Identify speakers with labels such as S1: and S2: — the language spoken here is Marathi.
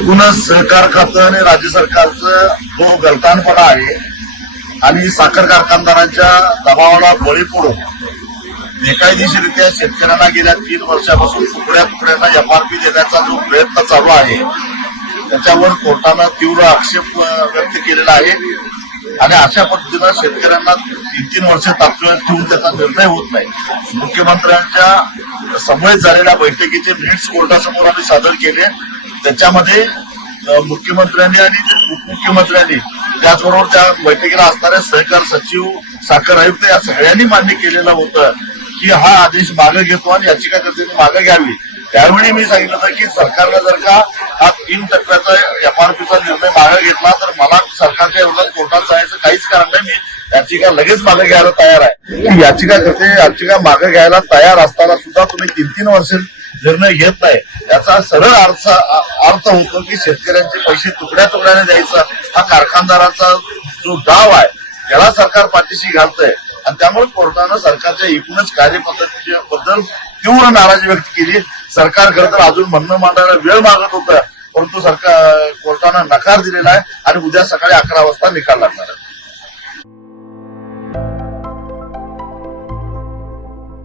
S1: एकूणच सहकार खातं आणि राज्य सरकारचं तो गलतानपणा आहे आणि साखर कारखानदारांच्या दबावाला बळी पडून बेकायदेशीरित्या शेतकऱ्यांना गेल्या तीन वर्षापासून तुकड्या तुकड्यांना एफ देण्याचा जो प्रयत्न चालू आहे त्याच्यावर कोर्टानं तीव्र आक्षेप व्यक्त केलेला आहे आणि अशा पद्धतीनं शेतकऱ्यांना तीन तीन वर्ष तात्काळ ठेवून त्याचा निर्णय होत नाही मुख्यमंत्र्यांच्या समवेत झालेल्या बैठकीचे मिनिट्स कोर्टासमोर आम्ही सादर केले त्याच्यामध्ये मुख्यमंत्र्यांनी आणि उपमुख्यमंत्र्यांनी त्याचबरोबर त्या बैठकीला असणाऱ्या सहकार सचिव साखर आयुक्त या सगळ्यांनी मान्य केलेलं होतं की हा आदेश मागे घेतो आणि याचिकाकर्त्यांनी मागे घ्यावी त्यावेळी मी सांगितलं होतं की सरकारला जर का हा तीन टप्प्याचा एफआरपीचा निर्णय मागे घेतला तर मला सरकारच्या विरोधात कोर्टात जायचं काहीच कारण नाही मी याचिका लगेच मागे घ्यायला तयार आहे करते याचिका मागे घ्यायला तयार असताना सुद्धा तुम्ही तीन तीन वर्ष निर्णय घेत नाही याचा सरळ अर्थ अर्थ होतो की शेतकऱ्यांचे पैसे तुकड्या तुकड्याने द्यायचा हा कारखानदाराचा जो डाव आहे त्याला सरकार पाठीशी घालतंय आणि त्यामुळे कोर्टानं सरकारच्या एकूणच कार्यपद्धतीबद्दल तीव्र नाराजी व्यक्त केली सरकार खरं तर अजून म्हणणं मांडायला वेळ मागत होता परंतु सरकार कोर्टानं नकार दिलेला आहे आणि उद्या सकाळी अकरा वाजता निकाल लागला